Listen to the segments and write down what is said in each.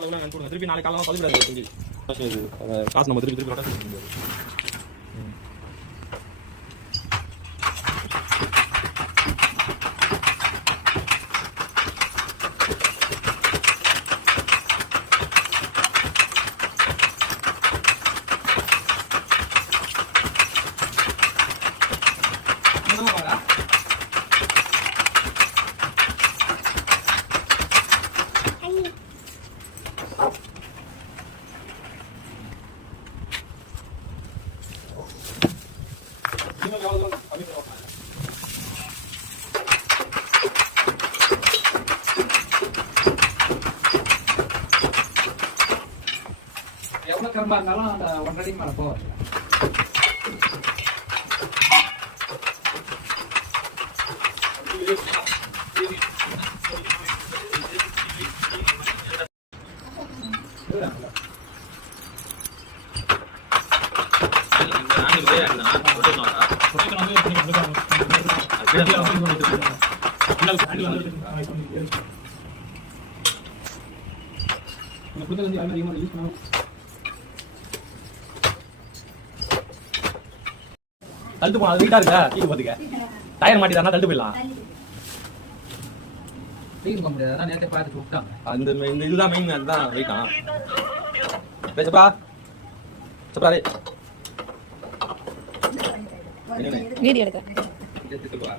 அளவுலாம். திருப்பி நாளைக்கு சொல்லிவிடாது செஞ்சு காசு நம்ம திருப்பி திருப்பி தள்ளிட்டு போனா அது இருக்கா? கீழே பார்த்துக்க டயர் மாட்டிட்டானா தள்ளிட்டு போயிடலாம். தூக்க முடியாது அதான் நேரத்தை பார்த்துட்டு விட்டாங்க அந்த இந்த இதுதான் மெயின் அதுதான் வெயிட்டா பேசப்பா சப்பா டேய் என்னண்ணே? வீடியோ எடுக்க எடுத்துட்டு வா.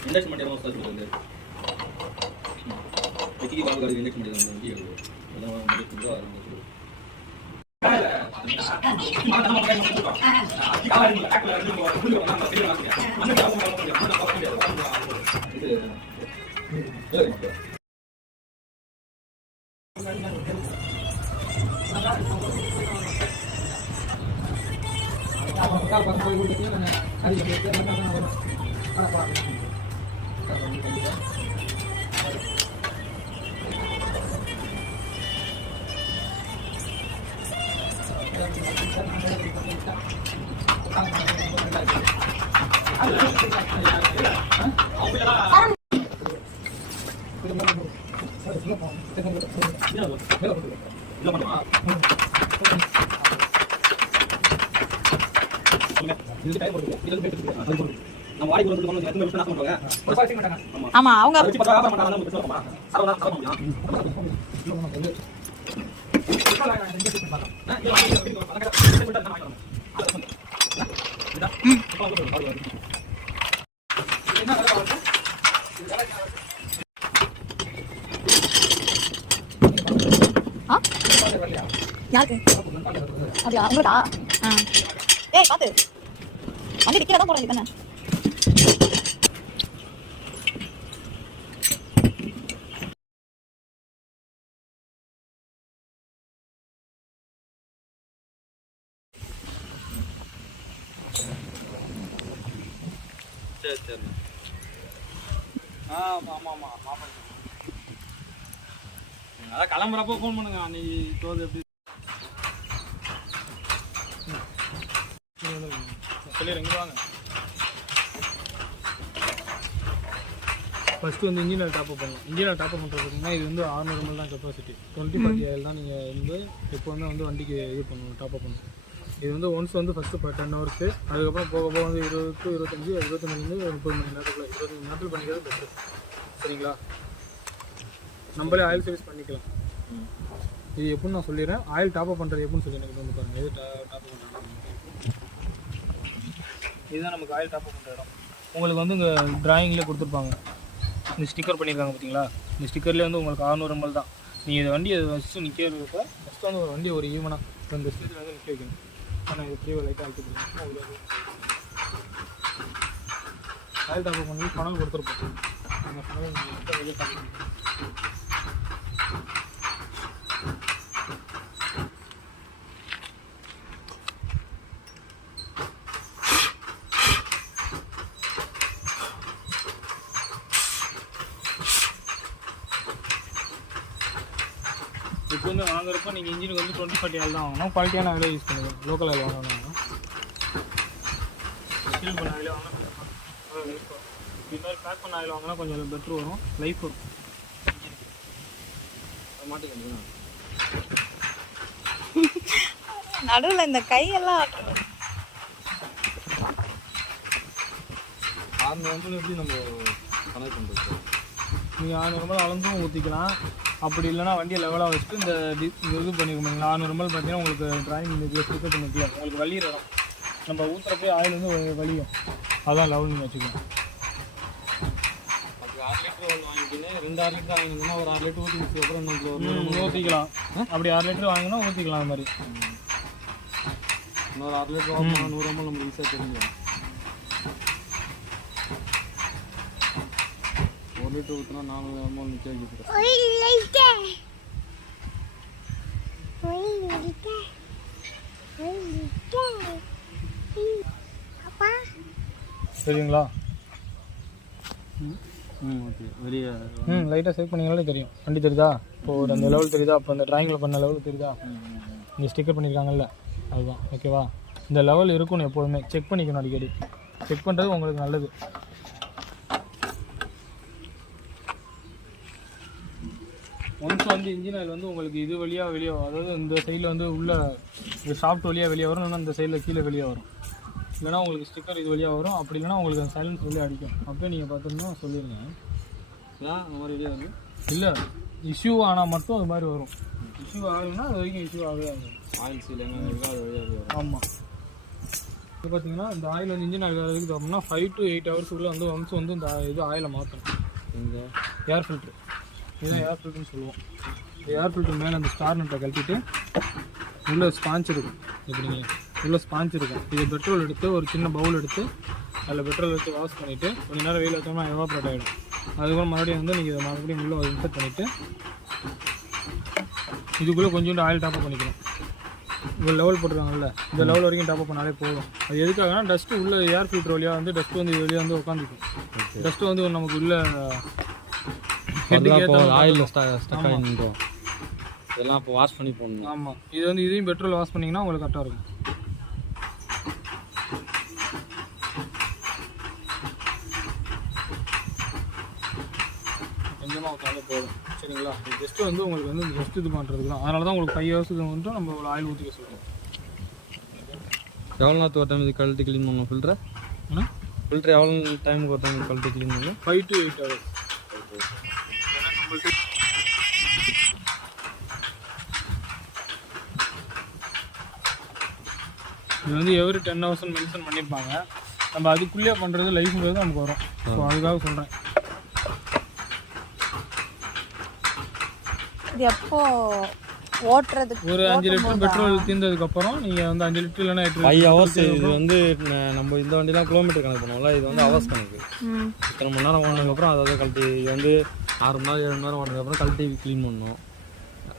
இன்ஜெக்ஷன் விக்கி பாபு காருக்கு இன்ஜெக்ஷன் எல்லாம் தான் ஆரம்பிச்சு நம்ம வாடி ஆமா. அவங்க யாருக்கு? அப்படியா? உங்களா ஆ. ஏய் பாத்து. வண்டி நிக்கிறதா போட வேண்டியதானே சரி சரி ஆ ஆமாம் ஆமாம் ஆமாம் அதான் கிளம்புறப்போ ஃபோன் பண்ணுங்க. அன்னைக்கு தோது எப்படி சொல்லிடுங்க வாங்க. ஃபஸ்ட்டு வந்து இன்ஜினியர் டாப் அப் பண்ணலாம். இன்ஜினியர் டாப் அப் பண்ணுறதுக்குன்னா இது வந்து ஆறுநூறு ml தான் கெப்பாசிட்டி டுவெண்ட்டி ஃபார்ட்டி ஆயில் தான் நீங்கள் வந்து இப்போ வந்து வண்டிக்கு இது பண்ணணும் டாப் அப் பண்ணணும். இது வந்து ஒன்ஸ் வந்து ஃபஸ்ட்டு இப்போ டென் ஹவர்ஸு அதுக்கப்புறம் போக போக வந்து இருபது டு இருபத்தஞ்சி இருபத்தஞ்சிலேருந்து முப்பது மணி நேரத்துக்குள்ள இருபத்தஞ்சி நேரத்தில் பண்ணிக்கிறது பெட்ரு சரிங்களா? நம்மளே ஆயில் சர்வீஸ் பண்ணிக்கலாம். இது எப்படின்னு நான் சொல்லிடுறேன். ஆயில் டாப் அப் பண்ணுறது எப்படின்னு சொல்லி எனக்கு வந்து பாருங்க எது டாப் அப் பண்ணுறாங்க இதுதான் நமக்கு ஆயில் டாப் பண்ணுற இடம். உங்களுக்கு வந்து இங்கே டிராயிங்கில் கொடுத்துருப்பாங்க. இந்த ஸ்டிக்கர் பண்ணியிருக்காங்க பார்த்தீங்களா இந்த ஸ்டிக்கர்லேயே வந்து உங்களுக்கு 600 ml தான். நீங்கள் இந்த வண்டியை ஃபஸ்ட்டு நிற்கிறப்ப ஃபஸ்ட்டு வந்து ஒரு வண்டி ஒரு ஈவனாக இந்த ஸ்டேஜில் வந்து நிற்க வைக்கணும். ஆனால் இது ஃப்ரீ லைட்டாக அழுத்தி ஆயில் டாப் பண்ணி பணம் கொடுத்துருப்போம். அந்த பணம் வெளியே காட்டணும் இப்போ வந்து வாங்குறப்ப நீங்கள் இன்ஜினுக்கு வந்து டுவெண்ட்டி ஃபார்ட்டி ஆயில் தான் வாங்கணும். குவாலிட்டியான ஆயிலே யூஸ் பண்ணுங்க. லோக்கல் ஆயில் வாங்கணும். ஃபீல் பண்ண ஆயிலே வாங்கணும் இது மாதிரி பேக் பண்ண ஆயில் வாங்கினா கொஞ்சம் பெட்ரு வரும். லைஃப் வரும் மாட்டுக்கு நடுவுல இந்த கையெல்லாம் ஆட்டுறது. ஆறு வந்து எப்படி நம்ம கனெக்ட் பண்ணுறது நீங்கள் ஆறுநூறு அளந்தும் ஊற்றிக்கலாம் அப்படி இல்லைன்னா வண்டியை லெவலாக வச்சுட்டு இந்த இது பண்ணிக்கணும் நானூறு ரூபாய் பார்த்தீங்கன்னா உங்களுக்கு டிராயிங் இந்த ஸ்டிக்கர் பண்ணிக்கலாம் உங்களுக்கு வலி இடம். நம்ம ஊற்றுறப்பே ஆயில் வந்து வலியும். அதான் லெவல் நீங்கள் வச்சுக்கலாம் அப்படி ஆறு லிட்டர் ஒன்று வாங்கிக்கின்னு ரெண்டு ஆறு லிட்டர் வாங்கினோம்னா ஒரு ஆறு லிட்டர் ஊற்றி அப்புறம் நூறு ஊற்றிக்கலாம் அப்படி ஆறு லிட்டர் வாங்கினா ஊற்றிக்கலாம் அது மாதிரி. இன்னொரு ஆறு லிட்டர் வாங்கினா நூறு எம்எல் நம்மளுக்கு ஈஸியாக தெரியும் லிட்டர் ஊற்றினா நானூறு எம்எல் நிச்சயம் வைக்கிறேன் சரிங்களா ம் ஓகே. வெளிய ம் லைட்டாக சேவ் பண்ணிங்கனாலே தெரியும். வண்டி தெரியுதா? இப்போ ஒரு அந்த லெவல் தெரியுதா? அப்போ அந்த ட்ராயிங்கில் பண்ண லெவல் தெரியுதா? இந்த ஸ்டிக்கர் பண்ணியிருக்காங்கல்ல அதுதான். ஓகேவா இந்த லெவல் இருக்கணும் எப்போதுமே. செக் பண்ணிக்கணும் அடிக்கடி. செக் பண்ணுறது உங்களுக்கு நல்லது. ஒன்ஸ் வந்து இன்ஜின் ஆயில் வந்து உங்களுக்கு இது வழியாக வெளியே வரும் அதாவது இந்த சைடில் வந்து உள்ள ஷாஃப்ட் வழியாக வெளியே வரும். இல்லைன்னா இந்த சைடில் கீழே வெளியே வரும். இல்லைன்னா உங்களுக்கு ஸ்டிக்கர் இது வழியாக வரும். அப்படி இல்லைன்னா உங்களுக்கு அந்த சைலன்ஸ் வெளியே அடிக்கும். அப்படியே நீங்கள் பார்த்தோம்னா சொல்லிடுங்க ஏன் அந்த மாதிரி வெளியே இல்லை இஷ்யூ ஆனால் மட்டும் அது மாதிரி வரும். இஷ்யூ ஆகுதுன்னா அது வரைக்கும் இஷ்யூ ஆகவே ஆகும் ஆயில் சீல் இருக்கோ அது வழியாக வரும். ஆமாம் இப்போ பார்த்தீங்கன்னா இந்த ஆயில் வந்து இன்ஜின் ஆயில் வரைக்கும் தரோம்னா ஃபைவ் டு எயிட் ஹவர்ஸ்க்குள்ளே வந்து ஒன்ஸ் வந்து இந்த இது ஆயிலை மாற்றணும் இந்த ஏர் ஃபில்ட்ரு இதுதான் ஏர் ஃபில்ட்ருன்னு சொல்லுவோம். இந்த ஏர் ஃபில்ட்ரு மேலே அந்த ஸ்டார் நட்டை கழட்டிட்டு உள்ளே ஸ்பாஞ்ச் இருக்கும். எப்படிங்க? உள்ளே ஸ்பாஞ்ச் இருக்கும். இது பெட்ரோல் எடுத்து ஒரு சின்ன பவுல் எடுத்து அதில் பெட்ரோல் எடுத்து வாஷ் பண்ணிவிட்டு கொஞ்ச நேரம் வெயில் வச்சோம்னா எவாப்ரேட் ஆகிடும் அதுக்கப்புறம் மறுபடியும் வந்து நீங்கள் இதை மறுபடியும் உள்ளே இன்சர்ட் பண்ணிவிட்டு இதுக்குள்ளே கொஞ்சோண்டு ஆயில் டாப்அப் பண்ணிக்கணும். இவ்வளோ லெவல் போட்டுருக்காங்கல்ல இந்த லெவல் வரைக்கும் டாப்அப் பண்ணாலே போதும். அது எதுக்காகனா டஸ்ட்டு உள்ள ஏர் ஃபில்டர் வழியாக வந்து டஸ்ட்டு வந்து வெளியே வந்து உட்காந்துக்கும் டஸ்ட்டு வந்து நமக்கு உள்ள ஹெட்டுக்கு ஏற்ற ஆயில் ஸ்டக் ஆகி நின்றோம் இதெல்லாம் அப்போ வாஷ் பண்ணி போடணும். ஆமாம் இது வந்து இதையும் பெட்ரோல் வாஷ் பண்ணிங்கன்னா உங்களுக்கு கரெக்டாக இருக்கும். கொஞ்சமாக ஊற்றாலே போதும் சரிங்களா? ஜஸ்ட்டு வந்து உங்களுக்கு வந்து ஜஸ்ட் இது பண்ணுறதுக்கு தான். அதனால தான் உங்களுக்கு ஃபைவ் ஹவர்ஸுக்கு வந்து நம்ம ஒரு ஆயில் ஊற்றிக்க சொல்லுவோம் எவ்வளோ நேரத்துக்கு ஒரு டைம் இது கழட்டி க்ளீன் பண்ணணும்? ஃபில்டரை ஃபில்டர் எவ்வளோ டைமுக்கு ஒரு டைம் கழட்டி க்ளீன் பண்ணணும்? ஃபைவ் டு எயிட் ஹவர்ஸ் இது வந்து எவ்ரி டென் ஹவர்ஸ் மென்ஷன் பண்ணியிருப்பாங்க. நம்ம அதுக்குள்ளேயே பண்ணுறது லைஃப்ங்கிறது நமக்கு வரும். ஸோ அதுக்காக சொல்கிறேன் இது எப்போ ஓட்டுறதுக்கு ஒரு அஞ்சு லிட்டர் பெட்ரோல் தீர்ந்ததுக்கப்புறம் நீங்கள் வந்து அஞ்சு லிட்டர் இல்லைன்னா எட்டு ஃபைவ் ஹவர்ஸ் இது வந்து நம்ம இந்த வண்டிலாம் கிலோமீட்டர் கணக்கு பண்ணுவோம்ல இது வந்து ஹவர்ஸ் கணக்கு. ம். இத்தனை மணி நேரம் ஓடினதுக்கப்புறம் அதை கழட்டி இது வந்து ஆறு மணி நேரம் ஏழு மணி நேரம் ஓடினதுக்கப்புறம் கழட்டி க்ளீன் பண்ணணும்.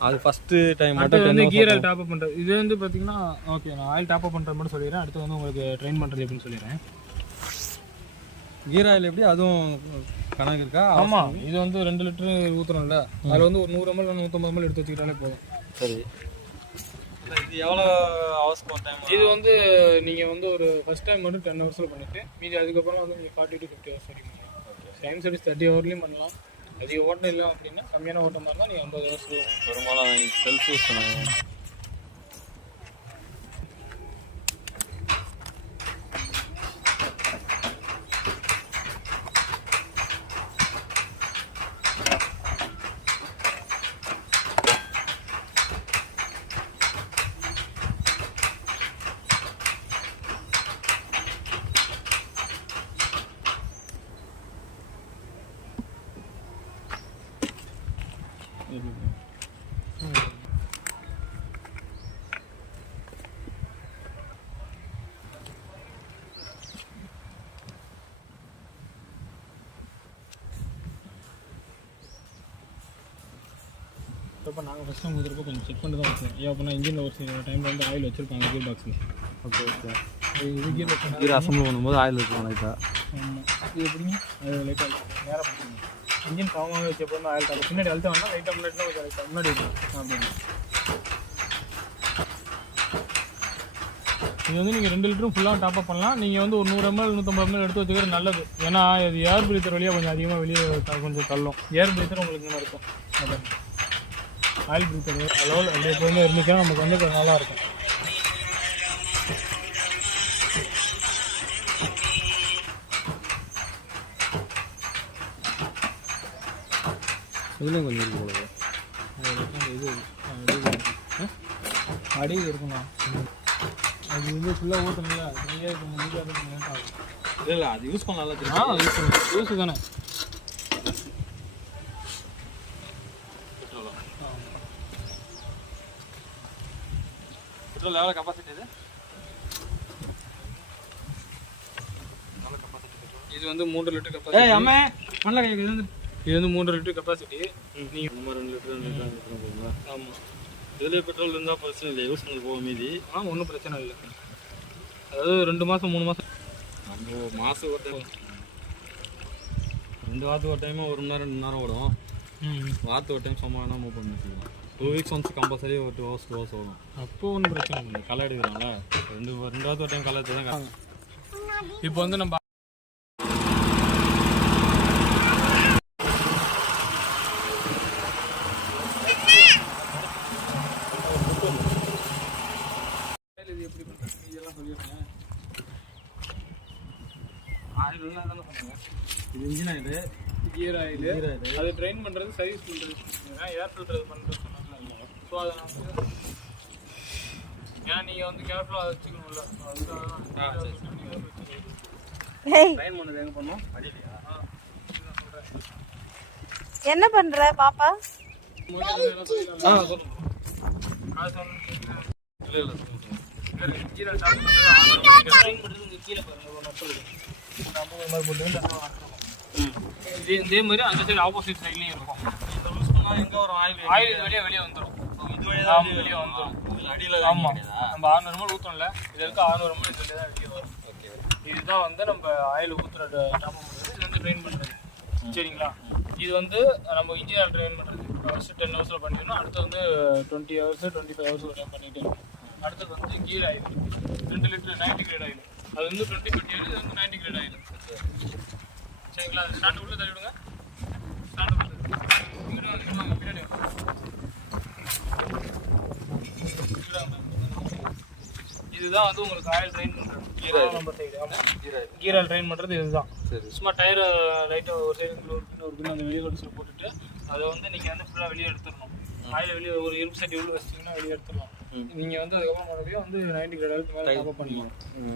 அது ஃபஸ்ட்டு டைம் மட்டும் வந்து ten gear oil top up பண்ணுறது இது வந்து பார்த்தீங்கன்னா ஓகே நான் ஆயில் டாப் அப் பண்ணுறது மட்டும் சொல்லிடுறேன். அடுத்து வந்து உங்களுக்கு ட்ரெயின் பண்ணுறது எப்படின்னு சொல்லிடுறேன். கீர் ஆயில் எப்படி? அதுவும் கணக்கு இருக்கா? ஆமாம் இது வந்து ரெண்டு லிட்டரு ஊற்றுறோம்ல அதில் வந்து ஒரு நூறு எம்எல் நூற்றம்பது எம்எல் எடுத்து வச்சுக்கிட்டாலே போதும். சரி. இது எவ்வளோ ஒரு டைம் இது வந்து நீங்கள் வந்து ஒரு ஃபஸ்ட் டைம் மட்டும் டென் ஹவர்ஸில் பண்ணிவிட்டு மீதி அதுக்கப்புறம் வந்து நீங்கள் ஃபார்ட்டி டு ஃபிஃப்டி ஹவர்ஸ் வரைக்கும் டைம் சர்வீஸ் தேர்ட்டி ஹவர்லேயும் பண்ணலாம். அதிக ஓட்டம் இல்லை அப்படின்னா கம்மியான ஓட்டமாக இருந்தால் நீங்கள் ஐம்பது வருஷம் பெரும்பாலும் செல்ஃப் யூஸ் பண்ணுவாங்க இப்போ நாங்கள் ஃபஸ்ட் டைம் ஊற்றுறப்போ கொஞ்சம் செக் பண்ணி தான் வச்சோம் ஏன் அப்படின்னா இன்ஜினில் ஒரு சில டைமில் வந்து ஆயில் வச்சுருப்பாங்க கீர் பாக்ஸில் ஓகே ஓகே இது கீர் பாக்ஸ் கீர் அசம்பிள் பண்ணும்போது ஆயில் இருக்கும் லைட்டாக ஆமாம் இது எப்படிங்க? அது லைட்டாக நேராக பண்ணுங்க இன்ஜின் காமாக வச்சப்போ வந்து ஆயில் டாப் பின்னாடி அழுத்த வேணா லைட்டாக முன்னாடி கொஞ்சம் லைட்டாக முன்னாடி அப்படின்னு இது வந்து நீங்கள் ரெண்டு லிட்டரும் ஃபுல்லாக டாப் அப் பண்ணலாம். நீங்கள் வந்து ஒரு நூறு எம்எல் நூற்றம்பது எம்எல் எடுத்து வச்சுக்கிறது நல்லது. ஏன்னா இது ஏர் பிரீத்தர் வழியாக கொஞ்சம் அதிகமாக வெளியே கொஞ்சம் தள்ளும். ஏர் பிரீத்தர் உங்களுக்கு இருக்கும். ஆயில் பிரீத்தர் அளவில் அப்படி எப்போதுமே இருந்துச்சுன்னா நமக்கு வந்து கொஞ்சம் நல்லா இருக்கும் இதுலேயும் கொஞ்சம் இருக்கு போல அது இது அடியில் இருக்குண்ணா அது வந்து ஃபுல்லாக ஓட்டணும்ல இப்போ முடிக்காது லேட் ஆகும் இல்லை அது யூஸ் பண்ணலாம் யூஸ் பண்ணு யூஸ் தானே பெட்ரோல் எவ்வளோ கெப்பாசிட்டி இது? இது வந்து மூன்று லிட்டர் கெப்பாசிட்டி அம்மே பண்ணல கை இது வந்து இது வந்து மூன்று லிட்டர் கெப்பாசிட்டி நீங்கள் நம்ம ரெண்டு லிட்டர் ரெண்டு லிட்டர் போகுங்களா ஆமாம் இதுலேயே பெட்ரோல் இருந்தால் பிரச்சனை இல்லை யூஸ் பண்ணி போக மீதி. ஆ ஒன்றும் பிரச்சனை இல்லை. அதாவது ரெண்டு மாதம் மூணு மாதம் நம்ம மாதம் ஒரு டைம் ரெண்டு வாரத்துக்கு ஒரு டைம் ஒரு மணி நேரம் ரெண்டு நேரம் ஓடும். வாரத்துக்கு ஒரு டைம் சும்மா வேணால் மூவ் பண்ணி வச்சுக்கலாம். டூ வீக்ஸ் ஒன்ஸ் கம்பல்சரி ஒரு டூ ஹவர்ஸ் டூ ஹவர்ஸ் ஓடும் அப்போ ஒன்றும் பிரச்சனை இல்லை. களை எடுக்கிறாங்களா ரெண்டு ரெண்டு வாரத்துக்கு ஒரு டைம் களை எடுத்து தான் இப்போ வந்து நம்ம இது இன்ஜின் ஆயில் கியர் ஆயில். அது ட்ரைன் பண்ணுறது சர்வீஸ் பண்ணுறது ஏர் ஃபில்டர் பண்ணுறது ஸோ அதை நீங்கள் வந்து கேர்ஃபுல்லாக அதை வச்சுக்கணும்ல பண்ணது என்ன பண்ற பாப்பா? ஆ கீழே கீழே இதே இதே மாதிரி அந்த சைடு ஆப்போசிட் சைட்லயும் இருக்கும் எங்கே வரும் ஆயில் ஆயில் இது வழியாக வெளியே வந்துடும் இது ஆமா, வழியாக வெளியே வந்துடும் அடியில் நம்ம ஆறுநூறு ml ஊற்றோம்ல இது இருக்க ஆறுநூறு ml இது தான் வெளியே வரும். இதுதான் வந்து நம்ம ஆயில் ஊற்றுற டாப் பண்ணுறது இது. வந்து ட்ரெயின் பண்ணுறது சரிங்களா? இது வந்து நம்ம இன்ஜினியர் ட்ரெயின் பண்ணுறது ஃபஸ்ட்டு டென் ஹவர்ஸில் பண்ணிடணும். அடுத்து வந்து twenty hours twenty five hours பண்ணிட்டு அடுத்தது வந்து கீழ் ஆயில். ரெண்டு லிட்டர் நைன்டி கிரேட் ஆயில். அது வந்து டுவெண்ட்டி டுவெண்ட்டி ஆயில் இது வந்து நைன்டி கிரேட் ஆயில். சரிங்களா? அது ஸ்டாண்ட் உள்ள தள்ளி விடுங்க ஸ்டாண்ட் உள்ள இங்கிட்டு வாங்க, இங்கிட்டு வாங்க, பின்னாடி வாங்க. இங்கிட்டு வாங்க. இதுதான் வந்து உங்களுக்கு ஆயில் ட்ரெயின் பண்ணுறது. நம்ம சைடு ஆமாம் ஜீரோ கீர் ஆயில் ட்ரெயின் பண்ணுறது இதுதான். சரி. சும்மா டயரை லைட்டாக ஒரு சைடு ஒரு பின் ஒரு பின் அந்த வெளியே கொண்டு போட்டுட்டு அதை வந்து நீங்கள் வந்து ஃபுல்லாக வெளியே எடுத்துடணும். ஆயில் வெளியே ஒரு இரும்பு சட்டி உள்ள வச்சிட்டிங்கன்னா வெளியே எடுத்துடலாம். நீங்கள் வந்து அதுக்கப்புறம் மறுபடியும் வந்து நைன்டி கிரேட் ஆயிலுக்கு மேலே டாப் பண்ணிக்கலாம்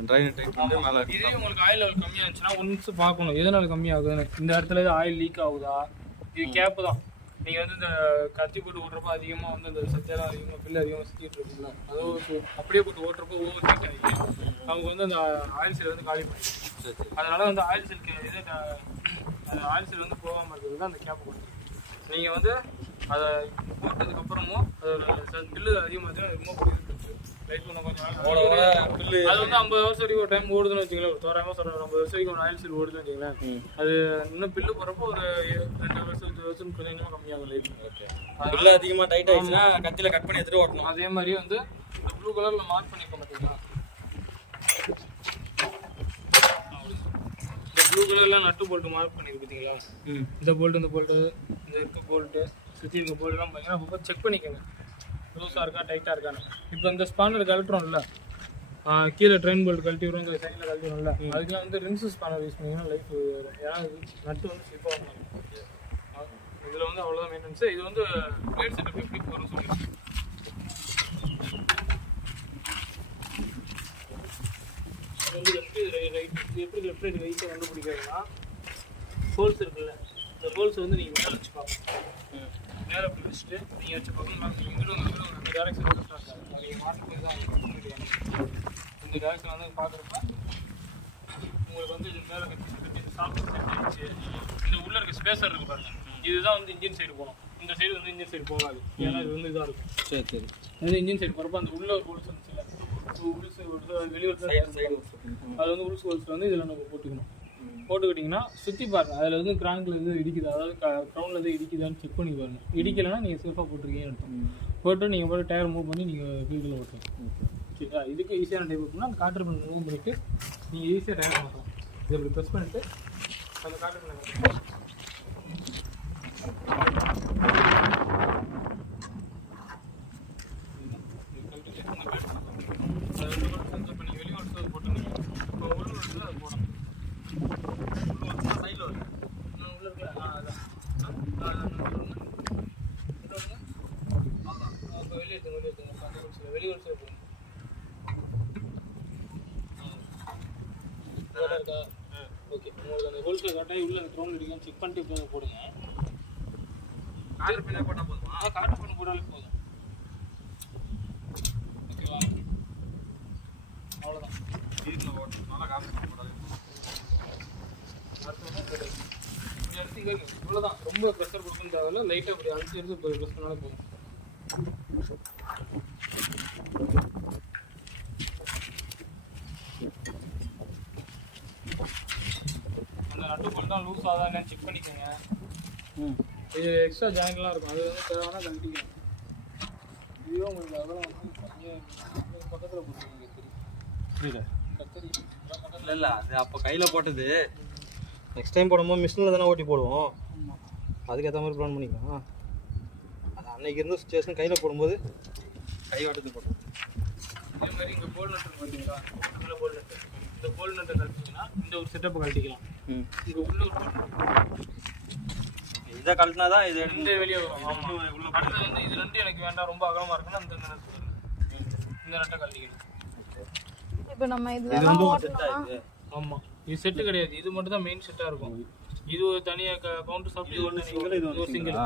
ட்ரைன் டைப் பண்ணி மேலே இதே உங்களுக்கு ஆயில் லெவல் கம்மியாக இருந்துச்சுன்னா ஒன்ஸ் பார்க்கணும். எதனால கம்மியாகுதுன்னு. இந்த இடத்துல ஆயில் லீக் ஆகுதா? இது கேப்பு தான். நீங்கள் வந்து இந்த கத்தி போட்டு ஓட்டுறப்போ அதிகமாக வந்து இந்த சத்தியெல்லாம் அதிகமாக பில்லு அதிகமாக சுற்றிட்டு இருக்குல்ல அது அப்படியே போட்டு ஓட்டுறப்போ ஓவர் ஹீட் ஆகி அவங்க வந்து அந்த ஆயில் செல் வந்து காலி பண்ணிடுச்சு அதனால் அதனால வந்து ஆயில் செல் இது அந்த ஆயில் செல் வந்து போகாமல் இருக்கிறது தான் அந்த கேப் கொடுத்து நீங்கள் வந்து அதை போட்டதுக்கப்புறமும் அதோட பில்லு அதிகமாக ரிமூவ் பண்ணி அது வந்து ஐம்பது வருஷம் வரைக்கும் ஒரு டைம் ஓடுதுன்னு வச்சுங்களேன் ஒரு தோராயமாக சொல்கிறேன் ஐம்பது வருஷம் வரைக்கும் ஒரு ஆயில் சீல் ஓடுதுன்னு வச்சுங்களேன் அது இன்னும் பில்லு போகிறப்போ ஒரு ரெண்டு வருஷம் அஞ்சு வருஷம் கொஞ்சம் கம்மியாகும் லைஃப் ஓகே பில்லு அதிகமாக டைட் ஆயிடுச்சுன்னா கத்தியில் கட் பண்ணி எடுத்துட்டு ஓட்டணும் அதே மாதிரி வந்து ப்ளூ கலரில் மார்க் மாட்டீங்களா இந்த ப்ளூ கலர்ல நட்டு போல்ட்டு மார்க் பார்த்தீங்களா இந்த போல்ட்டு இந்த போல்ட்டு இந்த இருக்க போல்ட்டு சுற்றி இருக்க போல்ட்டுலாம் பார்த்தீங்கன்னா அப்பப்போ செக் பண்ணிக்கோங்க. லூஸாக இருக்கா டைட்டாக இருக்கான்னு. இப்போ இந்த ஸ்பானர் கழட்டுறோம்ல கீழே ட்ரெயின் போல்ட் கழட்டி விடுறோம் இந்த சைடில் கழட்டிடும்ல அதுக்கெல்லாம் வந்து ரின்ஸ் ஸ்பானர் யூஸ் பண்ணிங்கன்னா லைஃப் ஏன்னா நட்டு வந்து ஸ்லிப்பாக இருக்கும் இதில் வந்து அவ்வளோதான் மெயின்டெனன்ஸ் இது வந்து பிளேட் செட்டப் எப்படி போகிறோம் சொல்லி இது வந்து லெஃப்ட் ரைட் எப்படி லெஃப்ட் ரைட் ரைட்டை கண்டுபிடிக்கிறதுனா ஹோல்ஸ் இருக்குல்ல இந்த ஹோல்ஸ் வந்து நீங்கள் மேலே வச்சு பார்க்கணும். மேலே அப்படி வச்சுட்டு நீங்கள் வச்ச பக்கம் இங்கிட்டு இங்கிட்டு ஒரு டேரக்ஷன் அது பண்ணி தான். இந்த டேரக்ஷன் வந்து பார்க்குறப்ப உங்களுக்கு வந்து இது மேலே கட்டி கட்டி சாப்பிட்டு இந்த உள்ள இருக்க ஸ்பேசர் இருக்கு பாருங்க. இதுதான் வந்து இன்ஜின் சைடு போகணும். இந்த சைடு வந்து இன்ஜின் சைடு போகாது. ஏன்னா இது வந்து இதாக இருக்கும். சரி சரி. அது இன்ஜின் சைடு போகிறப்ப அந்த உள்ள ஒரு ஹோல்ஸ் வந்துச்சுல உள்ஸ் வெளியூர் சைடு அது வந்து உள்ஸ் ஹோல்ஸ் வந்து இதில் நம்ம போட்டுக்கணும். போட்டுக்கிட்டிங்கன்னா சுற்றி பாருங்க. அதில் வந்து கிராங்கில் எதுவும் இடிக்குது. அதாவது க்ரௌண்டில் எதுவும் இடிக்குதான்னு செக் பண்ணி பாருங்கள் இடிக்கலைன்னா நீங்கள் சேஃபாக போட்டிருக்கீங்கன்னு அர்த்தம். போட்டு நீங்கள் போட்டு டயர் மூவ் பண்ணி நீங்கள் ஃபீல்டில் ஓட்டலாம் சரிங்களா இதுக்கு ஈஸியான டைப் இருக்குன்னா அந்த காற்று பண்ண மூவ் பண்ணிட்டு நீங்கள் ஈஸியாக டயர் மாற்றலாம் இதை இப்படி ப்ரெஸ் பண்ணிட்டு அந்த காற்று பண்ண வெளியே போட்டுருங்க இப்போ உள்ள வருதுல அது போடணும் சைடில் வரும் இன்னும் உள்ள இருக்குல்ல ஆ அதான் ஆ, ஆ, ஆ, இன்னும் வருங்க. இன்னும் வருங்க. ஆமாம் அப்போ வெளியே எடுத்துங்க வெளியே எடுத்துங்க அப்போ அந்த ஹோல்ஸில் வெளியே ஹோல்ஸில் போடுங்க கரெக்டாக இருக்கா ஓகே கரெக்டாக உள்ள க்ரௌண்ட் அடிக்கும் செக் பண்ணிட்டு இப்போ போடுங்க. காற்று பின்ன போட்டால் போதுமா? காட்டு பண்ணி போட்டாலே போதும். ஓகேவா அவ்வளோதான் வீட்டில் ஓட்டணும் நல்லா காற்று பின்ன போட்டாலே போதும். இவ்வளோதான் ரொம்ப ப்ரெஷர் கொடுக்கணும் தேவையில்ல லைட்டாக இப்படி அழுத்தி எடுத்து ப்ரெஸ் பண்ணாலே போதும். அந்த நட்டு லூஸ் ஆகுதா என்னன்னு செக் பண்ணிக்கோங்க. ம். இது எக்ஸ்ட்ரா ஜாயின்ட்லாம் இருக்கும். அது வந்து இதுவே உங்களுக்கு அகலம் வந்து பக்கத்தில் போட்டுருங்க கத்திரி புரியல கத்திரி. பக்கத்தில் இல்லை இல்லை அது அப்போ கையில் போட்டது. நெக்ஸ்ட் டைம் போடும்போது மிஷினில் தானே ஓட்டி போடுவோம். அதுக்கேற்ற மாதிரி பிளான் பண்ணிக்கலாம். அது அன்னைக்கு இருந்த சுச்சுவேஷன் கையில் போடும்போது கை வாட்டத்துக்கு போட்டோம் இதே மாதிரி இங்கே போல் நட்டு பார்த்தீங்களா போல் நட்டு. இந்த போல் நட்டை கழட்டிங்கன்னா இந்த ஒரு செட்டப்பை கழட்டிக்கலாம். இங்கே உள்ள. இதை கழட்டினா தான் இது இந்த வெளியே வரும். ஆமாம் உள்ள அடுத்து வந்து இது ரெண்டு எனக்கு வேண்டாம். ரொம்ப அகலமாக இருக்குன்னா இந்த நட்டு இந்த நட்டை கழட்டிக்கணும் இப்போ நம்ம இதுல இது எல்லாம் வந்து ஒரு ஓட்டணும்னா செட்டா இது ஆமாம் இது செட்டு கிடையாது. இது மட்டும் தான் மெயின் செட்டாக இருக்கும். இது ஒரு தனியாக கவுண்டர் ஷாப் இது ஒரு single, இது ஒரு சிங்கிள்.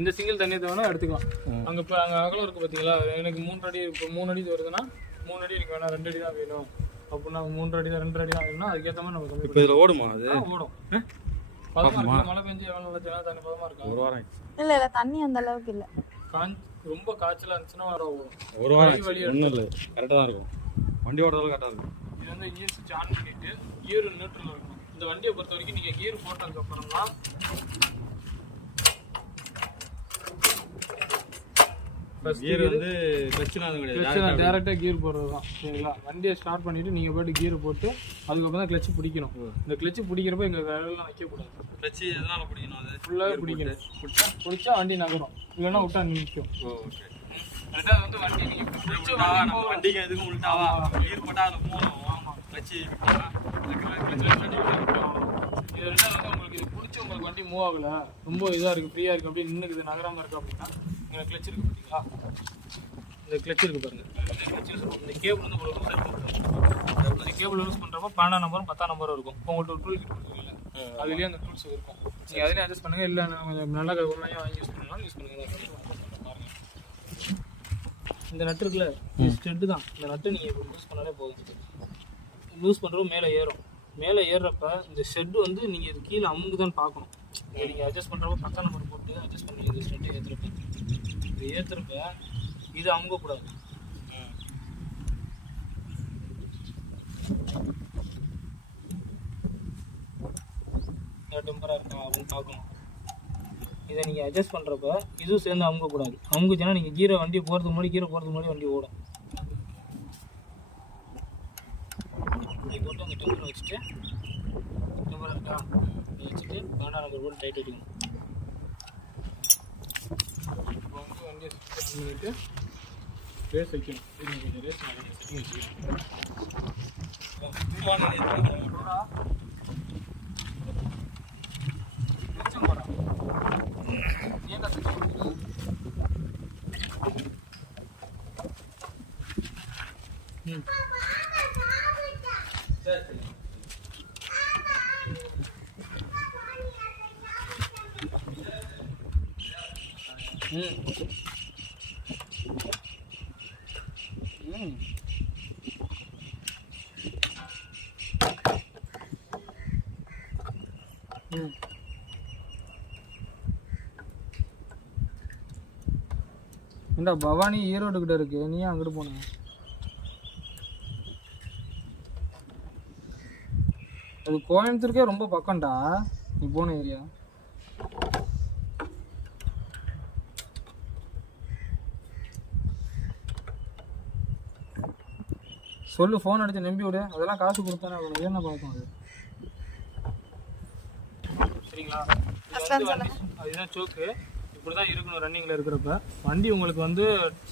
இந்த சிங்கிள் தனியாக தேவைன்னா எடுத்துக்கலாம். அங்கே இப்போ அங்கே அகலம் இருக்குது பார்த்தீங்களா எனக்கு மூணு அடி இப்போ மூணு அடி வருதுன்னா மூணு அடி எனக்கு வேணாம். ரெண்டு அடி தான் வேணும். அப்படின்னா மூன்று அடி தான் ரெண்டு அடி தான் அதுக்கேற்ற மாதிரி நம்ம இப்போ இதில் ஓடுமா அது? ஓடும். மழை பெஞ்சு எவ்வளோ நல்லா தண்ணி பதமாக இருக்கா? ஒரு வாரம் இல்ல இல்ல தண்ணி அந்த அளவுக்கு இல்ல. காஞ்சி ரொம்ப காய்ச்சலாக இருந்துச்சுன்னா வர ஓடும். ஒரு வாரம் வழி ஒன்றும் இல்லை. கரெக்டாக தான் இருக்கும். வண்டி ஓடுறதும் கரெக்டாக இருக்கும். இது வந்து இன்ஜின் சுவிட்ச் ஆன் பண்ணிட்டு கியர் நியூட்ரல் இருக்கும் இந்த வண்டியை பொறுத்த வரைக்கும் நீங்கள் கியர் போட்டதுக்கு அப்புறம்னா கியர் வந்து கிளச்சுனா அது கிடையாது டேரெக்டாக கியர் போடுறது தான். சரிங்களா? வண்டியை ஸ்டார்ட் பண்ணிட்டு நீங்கள் பாட்டு கியரை போட்டு அதுக்கப்புறம் தான் கிளச்சு பிடிக்கணும் இந்த கிளச்சு பிடிக்கிறப்ப எங்கள் விரலாம் வைக்கக்கூடாது. கிளச்சு எதனால பிடிக்கணும் அது? ஃபுல்லாகவே பிடிக்கணும். பிடிச்சா? பிடிச்சா வண்டி நகரும். இல்லைன்னா விட்டா நிற்கும் ஓகே ரெண்டாவது வந்து வண்டி நீங்கள் வண்டிக்கு எதுக்கும் உள்டாவா? போட்டால் அதில் போகணும் ஆமாம் கிளச்சு இது ரெண்டாவது வந்து உங்களுக்கு பிடிச்சி உங்களுக்கு வண்டி மூவ் ஆகல. ரொம்ப இதாக இருக்குது ஃப்ரீயாக இருக்குது அப்படி நின்றுக்குது நகராமல் இருக்குது அப்படின்னா இங்கே கிளச் இருக்கு பார்த்தீங்களா? இந்த கிளச் இருக்கு பாருங்க. இந்த கிளச் இந்த கேபிள் வந்து ஆகிட்டு இந்த கேபிள் யூஸ் பண்ணுறப்போ பன்னெண்டாம் நம்பரும் பத்தாம் நம்பரும் இருக்கும். உங்கள்கிட்ட ஒரு டூல் கிட் கொடுக்குறீங்களா அதுலேயே அந்த டூல்ஸ் இருக்கும். நீங்கள் அதிலே அட்ஜஸ்ட் பண்ணுங்க. இல்லை நம்ம நல்லா ஒன்றாயும் வாங்கி யூஸ் பண்ணலாம் யூஸ் பண்ணுங்க. பாருங்க. இந்த நட்டு இருக்குல்ல ஸ்டெட்டு தான். இந்த நட்டு நீங்கள் இப்போ யூஸ் பண்ணாலே போதும். லூஸ் பண்ணுறப்ப மேலே ஏறும். மேலே ஏறுறப்ப இந்த ஷெட்டு வந்து நீங்கள் இது கீழே அமுங்குதான்னு பார்க்கணும். நீங்கள் அட்ஜஸ்ட் பண்ணுறப்ப பத்தாம் நம்பர் போட்டு அட்ஜஸ்ட் பண்ணி இந்த ஷெட்டை ஏற்றுறப்ப இது ஏற்றுறப்ப இது அமுகக்கூடாது டெம்பராக இருக்கா அப்படின்னு பார்க்கணும். இதை நீங்கள் அட்ஜஸ்ட் பண்ணுறப்ப இதுவும் சேர்ந்து அமுகக்கூடாது அமுகுச்சுன்னா நீங்கள் கீரை வண்டி போகிறதுக்கு முன்னாடி கீரை போகிறதுக்கு முன்னாடி வண்டி ஓடும். இப்படி போட்டு அந்த டெம்பர் வச்சுட்டு டெம்பர் இருக்கா இதை வச்சுட்டு பன்னெண்டாம் நம்பர் போட்டு டைட் வச்சுக்கணும் இப்போ வந்து வண்டியை செட் ம் ஏண்டா பவானி ஈரோடு கிட்ட இருக்கு? நீ ஏன் அங்கிட்டு போன? அது கோயம்புத்தூருக்கே ரொம்ப பக்கம்டா. நீ போன ஏரியா. சொல்லு ஃபோன் அடிச்சு நம்பி விடு. அதெல்லாம் காசு கொடுத்தானே அவனுக்கு என்ன பார்க்கும் அது? சரிங்களா? இது வந்து வண்டி அதுதான் சோக்கு. இப்படி தான் இருக்கணும் ரன்னிங்கில் இருக்கிறப்ப. வண்டி உங்களுக்கு வந்து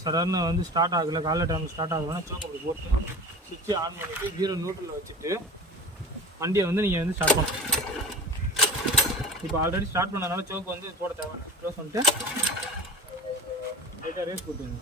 சடன்னு வந்து ஸ்டார்ட் ஆகல. காலைல டைம் ஸ்டார்ட் ஆகலைன்னா சோக்கு அப்படி போட்டு சுவிட்சை ஆன் பண்ணிட்டு ஜீரோ நியூட்ரலில் வச்சுட்டு வண்டியை வந்து நீங்கள் வந்து ஸ்டார்ட் பண்ணணும் இப்போ ஆல்ரெடி ஸ்டார்ட் பண்ணனால சோக்கு வந்து போட தேவை க்ளோஸ் பண்ணிட்டு லைட்டாக ரேஸ் போட்டுருங்க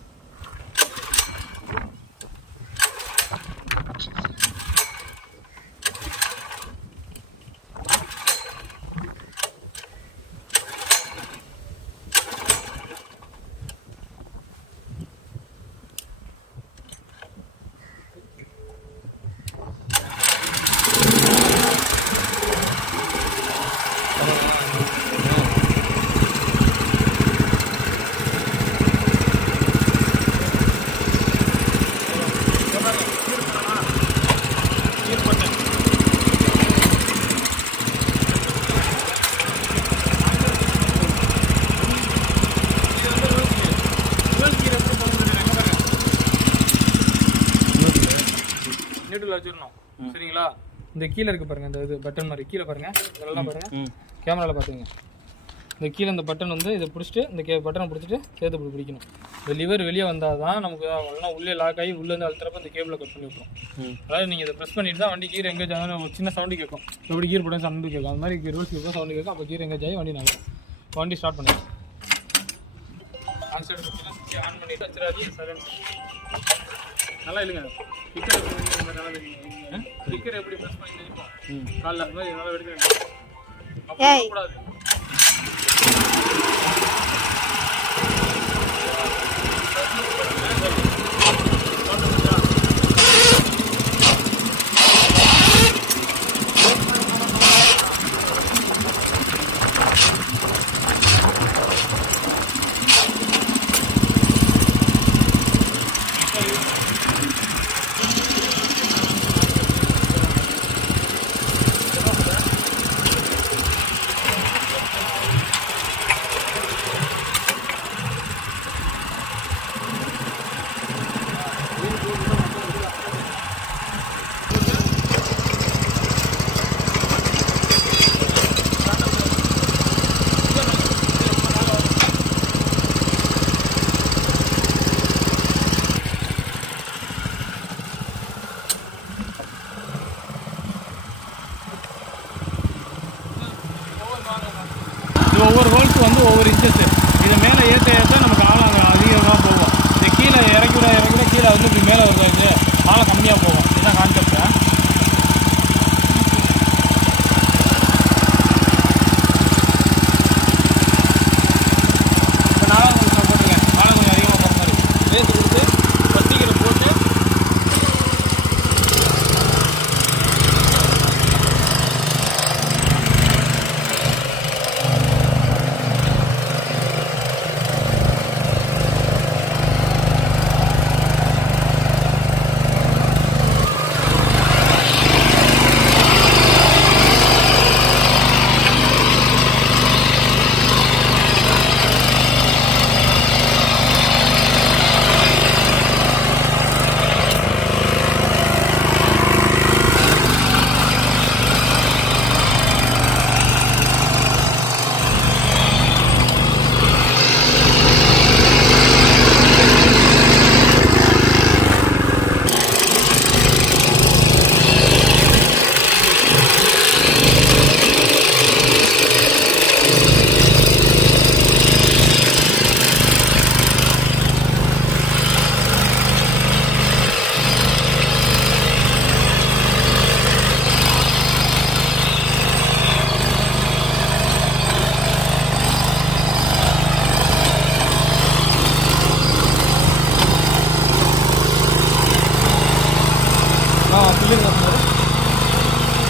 நியூட்ரல் வச்சிடணும் சரிங்களா இந்த கீழே இருக்கு பாருங்க இந்த இது பட்டன் மாதிரி. கீழே பாருங்க இதெல்லாம் பாருங்க. ம். கேமரால பாத்துங்க இந்த கீழே இந்த பட்டன் வந்து இதை பிடிச்சிட்டு இந்த கே பட்டனை பிடிச்சிட்டு சேர்த்து இப்படி பிடிக்கணும். இந்த லிவர் வெளியே வந்தால் தான் நமக்கு எல்லாம் உள்ளே லாக் ஆகி உள்ளே இருந்து அழுத்துறப்ப இந்த கேபிளை கட் பண்ணி விட்டுரும். அதாவது நீங்கள் இதை ப்ரெஸ் பண்ணிட்டு தான் வண்டி கீர் எங்கேஜ் ஆகும் ஒரு சின்ன சவுண்டு கேட்கும். எப்படி கீர் போட சவுண்டு கேட்கும். அந்த மாதிரி ரிவர்ஸ் கேட்கும் சவுண்டு கேட்கும். அப்போ கீர் எங்கேஜ் ஆகி வண்டி நல்லா வண்டி ஸ்டார்ட் பண்ணிடும் ஆன் பண்ணிட்டு சைலன்ஸ் நல்லா இல்லைங்க. ஸ்டிக்கர் எப்படி ப்ரெஸ் பண்ணி காலில் அந்த மாதிரி நல்லா ஏய். கூடாது ஒவ்வொரு ஹோல்ஸ் வந்து ஒவ்வொரு இன்ச்சஸ் இது மேலே ஏற்ற ஏற்ற நமக்கு ஆழம் அதிகமாக போகும். இது கீழே இறக்கிவிட இறக்கிவிட கீழே வந்து இப்படி மேலே வருது. ஆழம் கம்மியாக போகும். இதுதான் கான்செப்ட்டு இப்போ நாளாக உங்களுக்கு போட்டுருங்க ஆழம் கொஞ்சம் அதிகமாக போகிற மாதிரி ரேஸ் கொடுத்து இப்போ சீக்கிரம் போட்டு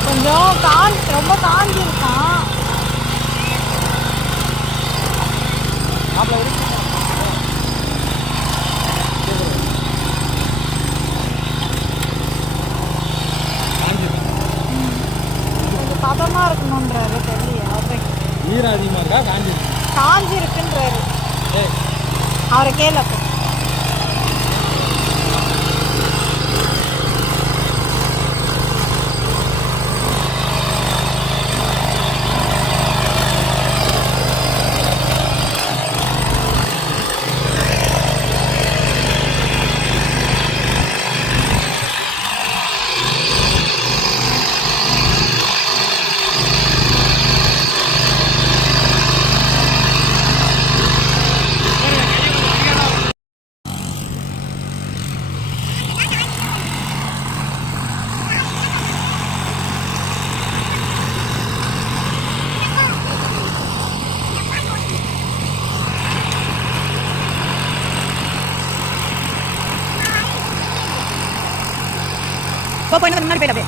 கொஞ்சம் காஞ்சி ரொம்ப காஞ்சி இருக்கான் கொஞ்சம் பதமா இருக்கணுன்றாரு தெரியல ஈரம் அதிகமாக இருக்கா? காஞ்சி காஞ்சி இருக்குன்றாரு அவரை கேளு போ போய்